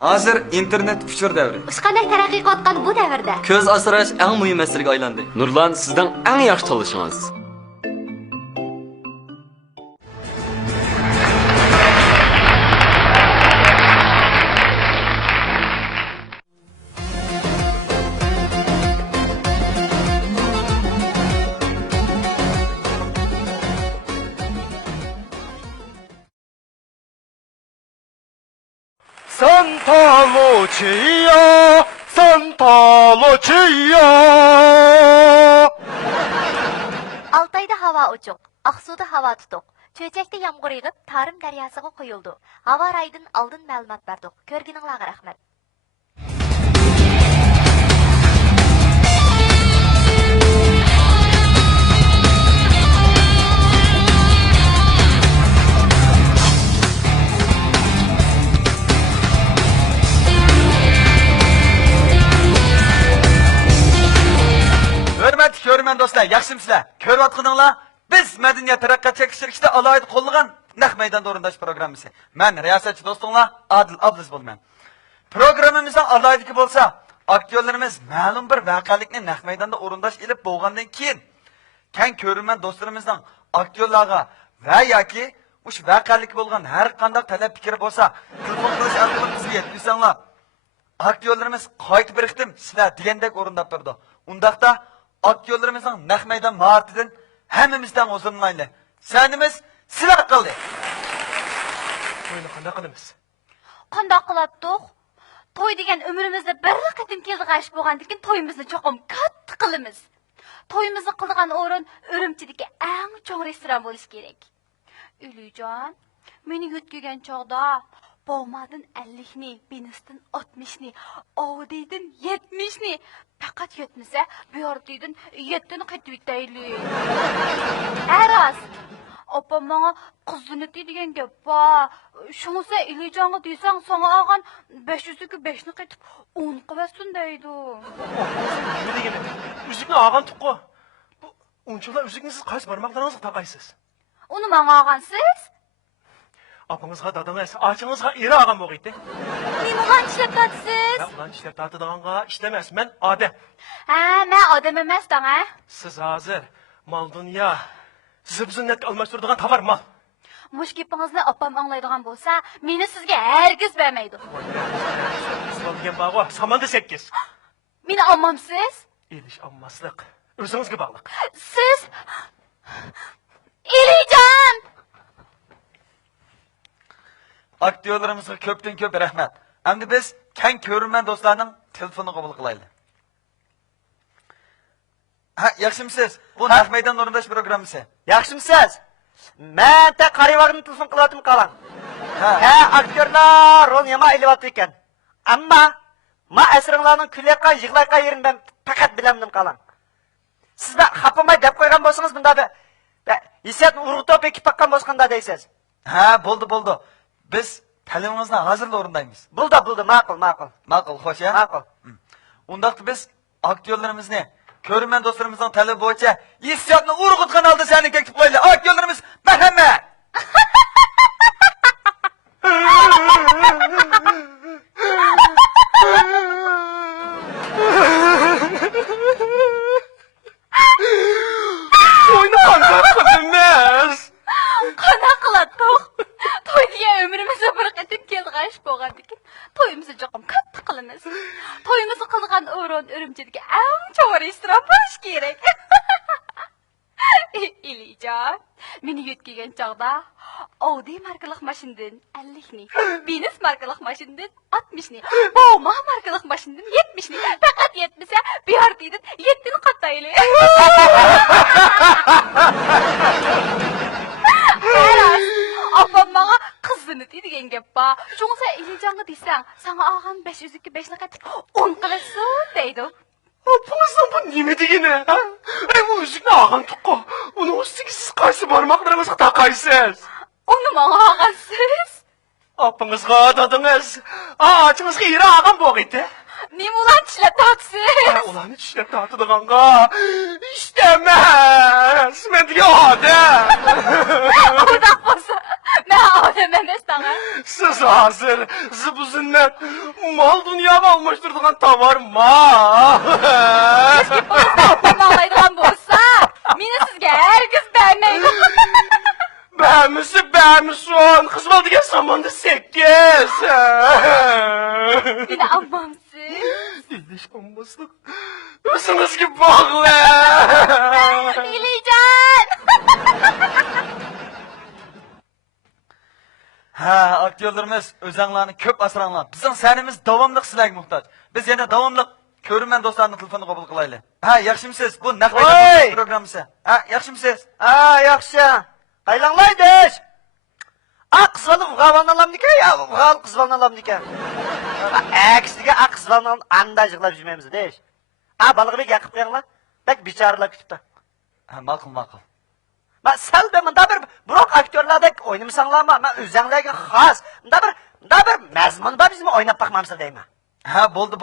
Hozir internet uchur davri. Qanday taraqqiy qilgan bu davrda? Ko'z asrash eng muhim masalaga aylandi. Nurlan, sizning eng yaxshi tanlashingiz. 산타 루치야, 산타 루치야. Altayda hava uçuq, Aqsuda hava tutuq. Çöçekte yağmur yığıp Tarım deryasıga qoyuldu. Hava raydın aldın məlumat berdik. Körgünüňizge rahmet. Hörmətli görmən dostlar, yaxşımsızlar? Körüvatqınыңlar? Biz Medeniyet Taraqqat Çekiştirişte alaydı qollagan Naq Meydan Orundaş programımızı. Ben riyasatçı dostunla Adil Abdız bolman. Programımızdan alaydiki bolsa, aktörlerimiz ma'lum bir vaqalikni Naq Meydanda orundaş ilip bolgandan keyin keng körünmen dostlarımızdan aktörlarga va yoki uş vaqalik bolgan har qanday talab fikri bolsa, telefon qilish orqali bizga yetkazsanglar. Aktörlerimiz qayta bir qitim sizlar degandek orundab turdi. Undaqda aktörlerimizin Naq Meydan maartidan hammamizdan uzunlaylı. Senimiz silah qildi. To'yni qanday qilamiz? Qanday qilabdiq? Toy degan ömrümizde bir qitim keldi g'ash bo'lgandan toyimizni cho'qim katta qilamiz. Toyimizni qilgan o'rin Urumchidagi eng cho'ng restoran bo'lishi kerak. Ulujon, meni yutkigan chog'da Bomadın 50'ni, Binis'tin 60'ni, Audi'din 70'ni. Fakat yetmese, Biyordidin 7'ni qetibitayli. Eras, opam bana kızını deydigen gep ba. Şunsa ilicanı deysen sana ağan 500'lükü 5'ni qetip 10 qıvasın deydi. Ne degeni? Üzükni ağan tuqqu. Bu unçular üzükni siz qaysi barmaqlarınızga taqaysiz? Onu bana ağan siz? Apаңызға dadаңыз, ачыңызға ері ағам боғайды. Men ulan işlep tatsız. Mən ulan işlep tartıdığanға işləməz, mən adəm. Ha, ben adam emasdan ha. Siz hazır, mal dünya, zıp-zınnət almasırdığan tavar mal. Muş gepingizni opam anglaydigan bo'lsa, meni sizga hargiz bermaydi. Siz olgen bağı, samandı 8. Meni almamsiz? İliş almaslık, özünüzge bağlıq. Siz İlican! Aktörlerimizge köpten köp rahmet. Endi biz keng körünmen dostlarının telefonunu kabul kılaylı. Ha, yaxşımsız? Bu Naq Meydan Orundaş programısı. Yaxşımsız? Mən tək qarayvağını telefon qıladım qalan. Ha. Aktörlər rol yama eləvatı ekan. Amma, ma əsrinlərinin küləqqa, yığlaqqa yerin ben faqat biləmdim qalan. Siz də xapamay dep qoyğan bolsanız bunda da hissiyat urğutop ekip baqqan bolsaqanda deysiz. Ha, buldu. Biz telefonumuzdan hazırla orundayız. Buldu, maqul. Maqul, hoş ya? Maqul. Ondaqda biz aktörlerimizni, körünmen dostlarımızdan talebi boyunca hissiyatını urğutkan aldı seni kekip koydu. Aktörlerimiz merhamet. Toyni qanday qilamiz? Qanday qilatdiq? Toy degan ömrümizde bir qitim keldi g'ash bo'lgandan toyimizni cho'qim katta qilamiz. Toyimizni qilgan o'rin Urumchidagi eng cho'ng restoran bo'lishi kerak. Ilijon, meni yutkigan chog'da Audi markalık maşindan 50'ni, Binis markalık maşindan 60'ni, Bowma markalık maşindan 70'ni, fakat yetmese Biyordidin 7'ni qatayli. Eras, opam bana kızını deydigen gep ba. Şoňsa Ilijanga diýsäň, sana ağam 500'lükki 5'ni qatip 10 qılasın deydi. Apаңыздан bu neme degeni? Bu üzükni ağan tuqqu. Onu üstüge siz qaysı barmaqlarınızga taqaysiz. Onu bana ağan siz? Apаңızga dadыңыз, açыңızga ері ağam boğaydı. Nima ulan tishlab tortisiz? Ulan ishlab tortadiganqa ishdamas. Men degan odam. Undoq bo'lsa, men odam emas tag'a. Siz hozir zibuzindan mol dunyoga almashtiradigan tovar mal. Opamni oladigan bo'lsa, meni sizga hargiz bermaydi. Bämison, kızmal degan samonda 8. Meni ammamsiz. İliş olmasın. Özünüzge bağlı. Elijon. Ha, aktyorlarimiz özənglarni ko'p asranglar. Bizning sanimiz davomli sizlarga muhtoj. Biz yana davomli ko'rman do'stlarning telefonini qabul qilaylik. Ha, yaxshimisiz? Bu naq Voy! programmasi. Ha, yaxshimisiz? Ha, yaxshi. Qaylanglaydish? Aqsvalni g'avanalaam dikan, ya, g'al qizvalnalam dikan. Aksiga aqsvalni anda yig'lab yurmaymiz deyish. Ha, balig'ini yaqib qo'yinglar. Bak bicharalar kutibdi. Ha, ma'qul, ma'qul. Ben selbe mında bir burak aktörlerdek oynamasanlarma. Ben özenlerge xas. Mında bir mezmun var bizim oynap bakmamızda değil mi? Ha, bo'ldi.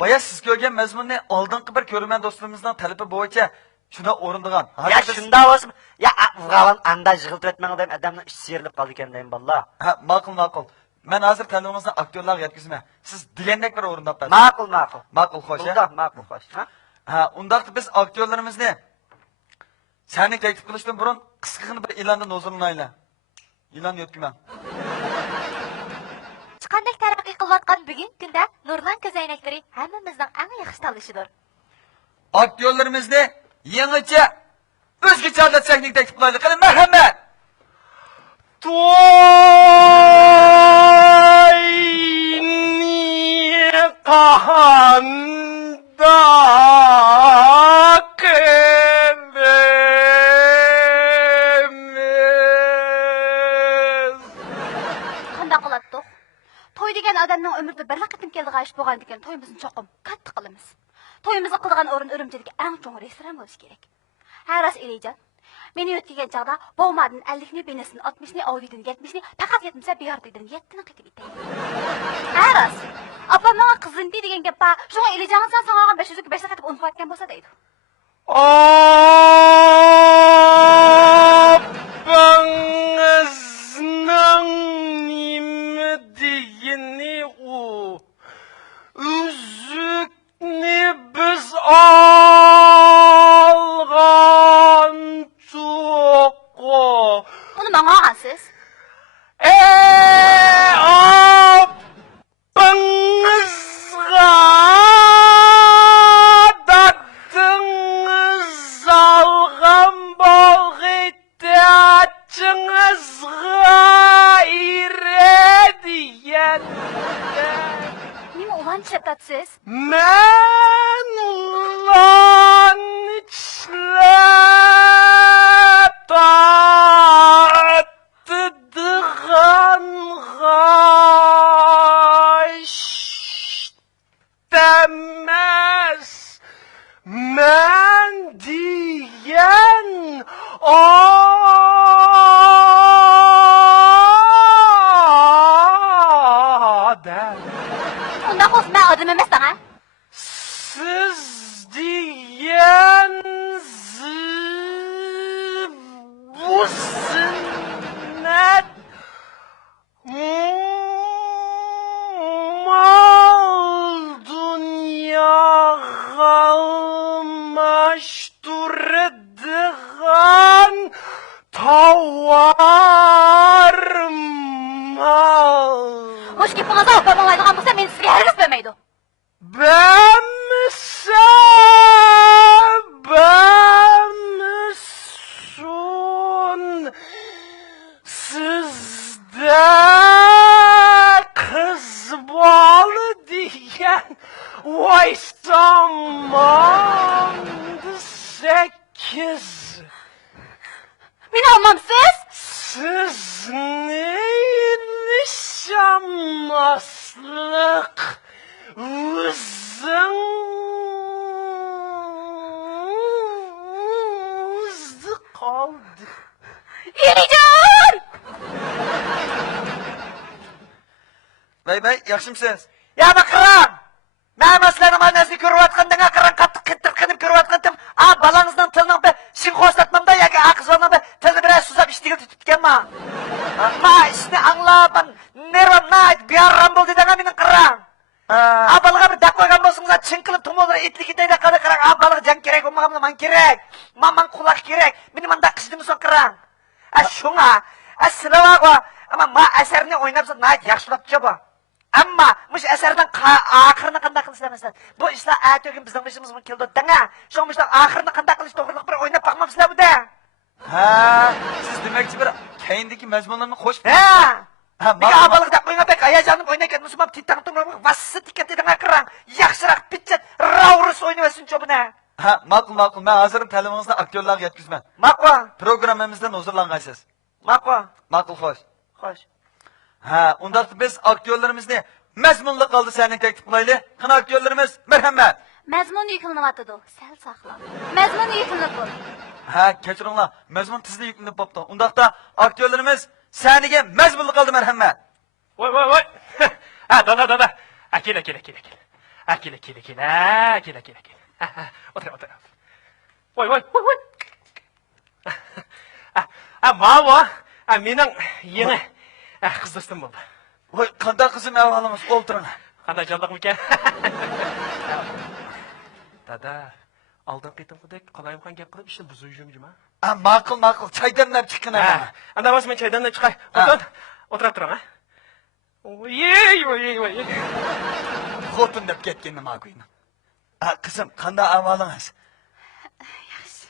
Boya siz ko'rgan mazmunni oldingi bir ko'rman do'stlarimizning talabi bo'yicha shuna o'rindigan. Ya şunda olsun. Ya uğalan anda jığıltı etmen deyim. Adamın iş siyirilip kaldı iken deyim valla. Ha, ma'qul. Men hozir telefonimizni aktyorlarga yetkazman. Siz degandek bir o'rindab berasiz. Makul. Ma'qul, xo'sh. Bunda makul hoş. Ha, undaqda biz aktyorlarimizni seni teklif qilishdan burun qisqagina bir e'londa nozirlanaylik. E'lon yo'tkiman. Chiqandak taraqqiy qilayotgan bugungi kunda Nurlan ko'zoynakları hammamizning eng yaxshi tanlashidir. Aktyorlarimizni yangicha o'zgacha adlatsak teklif qilaylik. Qani marhamat. Toy niye kahanda Qanday qilatdik? To'y degan odamning umrida bir qatim keldigan ish bo'lgan ekan, to'yimizni cho'qim qattiq qilamiz. To'yimizni qilgan o'rin Urumchidagi eng chong restoran bo'lishi kerak. Ha, rost Elijon. Meni o'tgan chaqda Bowmadin 50 ni, Benesini 60 ni, Audi'dan 70 ni, faqat yetmasa Biyardidan 7 ni qitib itay. Ha, rost. Opamning qizini degan gap ba, shunga Elijon san sanog'an 500 ga 5 qatib unutayotgan bo'lsa deydi. Apаңызның неме дегені о? Үзікні біз алған жоқ қо. Uni menga olgansiz. Apаңызға dadыңыз алған болғайды атыңызға иредіген. Nima ulan ishlab totasiz? Мен ұлан ішіліп таттыдығанға іштемес. Мен деген адам. Unda qo's men odam emas tag'a. Siz diyen bu sünnet mal dünyaga almıştırdıgan tavar mal. Hoş gapingizni opam oladigan bo'lsa, men sizga hargiz bermaydi. Bämson sizde kız balı diyen vay zamandı 8. Meni olmamsiz? Siz nişanlaslık özünüzde kaldı. Elijon! Bey, yaxshimisiz? Ya bakıram. Ben sizlerin annesi körüvatkandan kıran kattık kıttırkınıp körüvatkandım. Balanızdan tılının bir sinxoslatmamda ya ki kızlarının bir tılını biraz susap iştiği tututken ma. Ma işini anla ben nerem na bir arram buldu dene benim kıran. Balığa bir dak koygan bolsunuz çın kılıp tumolara itlik iteyde kadı kıran. Balığı can gerek olmağımda man gerek. Man kulak gerek. Benim anda kışdığımı son kıran. Şuna sınava koy. Ama ma eserini oynapsa nayet yaxşılap çaba. Ama muş eserden ahırını kanda kılış demesen. Bu işler ögün bizden başımız mı kildi dene. Şu muşlar ahırını kanda kılış doğruluk bir oynap bakmamızlar bu da. Ha, siz demekçi bir keyindeki mezmunlarını hoş. He. Bir abalık da koyuna bek ayacanım oynayken musumap titang tunglam vası tiket edin akıran. Yaxşırak bitcet ravrus oynayasın çobuna. Ha, makul. Ben hazırım telefonunuzda aktörler yetkizmen. Makva. Programımızdan huzurlangaysız. Makva. Makul hoş. Hoş. Ha, unda biz aktörlerimizni mezmunla kaldı senin teklif kılaylı. Kına aktörlerimiz merhamet. Mazmun yıkılınatıdı. Sel sakla. Mazmun yıkılınatıdı. Ha, kechiringlar. Mezmun tizli yüklenip boptu. Undaqda aktörlerimiz seniga mezmunla kaldı merhamet. Voy. Dada. Akil. Otur. Voy. Mavo. Mening yeni kız dostum oldu. Voy, qanday qizim avvalimiz o'ltiring. Qanday jonliq ekan? Dada, oldin qitimqidek qalayimxon gap qilib ishni buzib yurmajima. Ha, ma'qul. Choy damlab chiqqin ama. Anda bas men choydan chiqay. O'tirib turing, ha. Voy. Xotun deb ketgan nima qo'yni. Ha, qizim, qanday ahvolingiz? Yaxshi.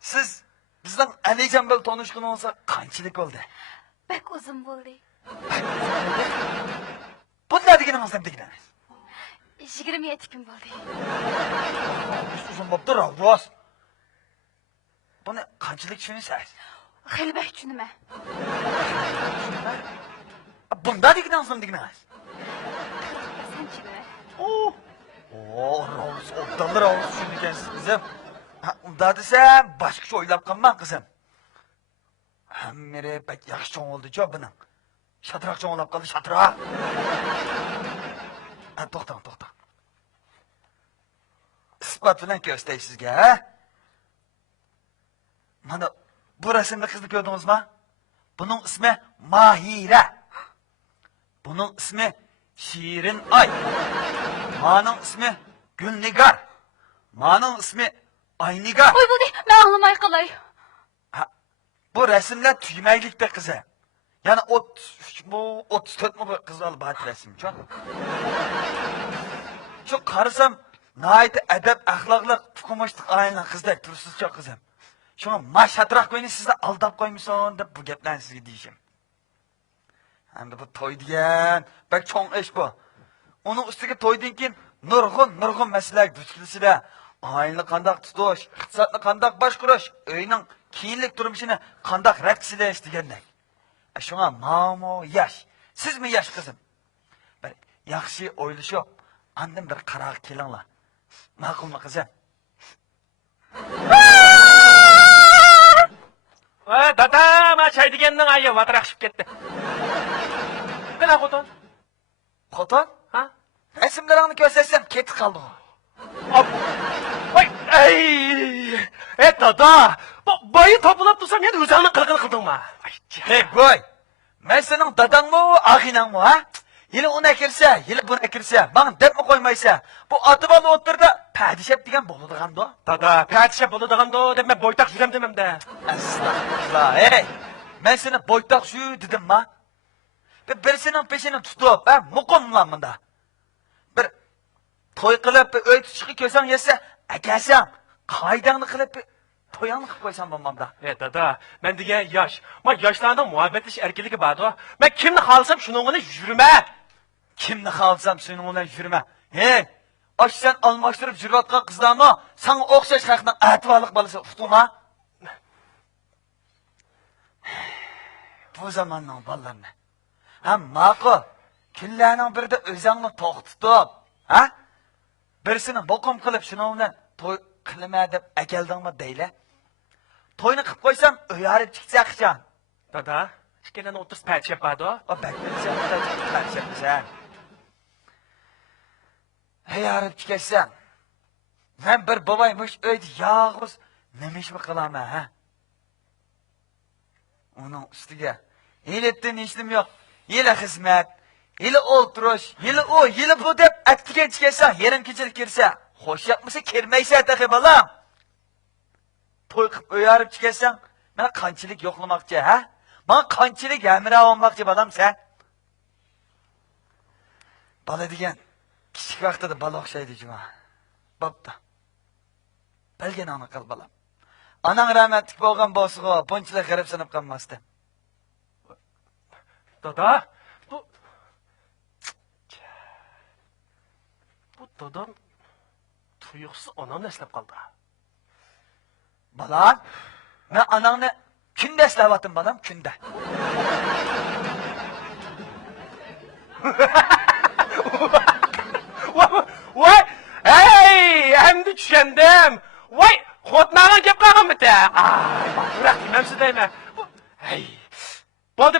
Siz bizdan Alijon bilan tanishganingizga qanchalik bo'ldi? Bek uzun bo'ldi. Bunday deganingiz nima deganingiz? 27 kun bo'ldi. Uzun bo'pti, rost. Buni qanchalik tushunasiz? Xeyli bek tushunma. Bunday deganingiz nima deganingiz? Sen tushunma. Rost, o'ttanlar rost tushungan ekansiz, qizim. Ha, unda desam, boshqacha o'ylab qolman, qizim. Hammere pek yaxshi cho'ng oldi-ku buning. Shatroq cho'nglab qoldi, shatroq. Ha, to'xtang. Isbot bilan ko'rsatay sizga, ha? Mana bu rasmda qizni ko'rdingizmi? Buning ismi Mahira. Buning ismi Shirin Ay. Maning ismi Gulnigar. Maning ismi Aynigar. Oy bo'ldi. Men anglamay qolay. Bu resimler tüymaylik be kızı. Yani 34 mu bu kız alıp bat resim çok. Çok karısam naiti edep ahlaklık tukumuştuk aynen kızdak tursuz çok kızım. Şuna maşatırak koyunu sizde aldap koymuşsun da bu gepten size diyeceğim. Hem de bu toy diyen pek çok iş bu. Onun üstüne toy dinkin nurgun mesele düşkülüsü de aynı kandak tutuş, iktisatlı kandak baş kuruş, öyünün kiyinlik durmuşunu kandak reksile isteyendek. Şuna mamo yaş. Siz mi yaş kızım? Bir yaxşı oyluşup, annem bir karar kelinla. Makul mu kızım? Dada, ma choy deganning ayi vatraqshib ketdi. Qana xotin? Xotin? Ha? Resimlerini göstersem ketib kaldı o. Voy, dada, boyi topilib tursam endi o'zingni qilqini qildingmi? Hey boy, ben senin dadan mı, ağinan mı ha? Yine ona kirse, yine buna kirse, bana dep mi koymaysa, bu atıbalı oturda padişap diyen boluduğan da. Dada, padişap bo'ladigan deb men boytaq yuram demamda. Estağfurullah, hey! Ben sana boytak suyu dedim ma. Birisinin peşini tutup, mukumlan bunda. Bir toy kılıp, bir öy tutuşu kösen yese, gelsem, kaydanını kılıp, toyanını kılıp koysam bulmamda. Dada, men degan yosh. Ma yoshlarning muhabbetlish erkinligi bor-da. Men kimni xohlasam shuni bilan yurma. Kimni kalsam senin ona yürüme. Hey! Aş sen almıştırıp jürvatkan kızlarına, sana okşaş kalktan ativarlık balısı tutma. Bu zamanın ballarını. Hem makul, küllerinin biri de özanını tok tutup, ha? Birisini bokum kılıp şununla toy kılmaya deyip ekeldin mi deyle? Toyunu kılıp koysam öyarıp çıkacak can. Dada, ikkalani o'tirib padishap bor-da. O bekleyin sen burada çıkıp sen. Hey tayyorib chiqasan. Men bir bobaymış uyda yolg'iz nima ish qilaman, ha? Uning ustiga yelitdan ishim yo'q. Yili xizmat, yili o'ltirish, yili u, yili bu deb attiga chiqasan, yarim kechilik kirsa, xo'sh yapmasa kirmaysan taxi bolam. To'y qilib o'yarib chiqasan, men qanchalik yo'qlamoqchi, ha? Men qanchalik hamroh olmoqchi bolam sen? Bola degan kichik vaqtida bola o'xshaydi juma. Bo'pti. Bilganingni qil bolam. Anang rahmatlik bo'lgan bo'lsa-ku, bunchalar g'arib sanab qolmasdi. Dada, bu dadam tuyuqsiz onamni eslab qoldi. Bolam, men anangni kunda eslayaptim bolam, kunda. Voy, hey, endi tushundim. Voy, xotnaga kelib qolganmidi? Ay, baqiraq demamsiz deyman. Hey, bo'ldi.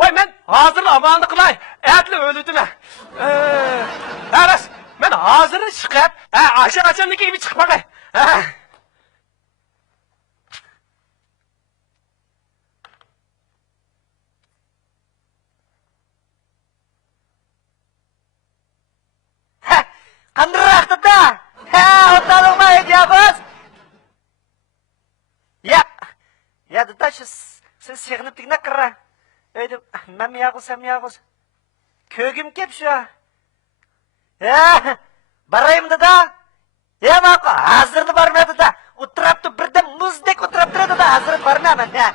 Voy, men hozir amalni qilay. Atli o'ldim. Aras, men hozir chiqib, asha qachamniki gibi chiqib qolay. Qandiroq dada. Ha, o'talma yaqos. Ya dada, siz sig'inib tigna qirra. Öyle, men yaqos. Kögüm kep şu. Barayım dada. Ya bak, hazırdı barma dada. Oturaptı birden muzdek oturaptı dada. Hazır barma hemen.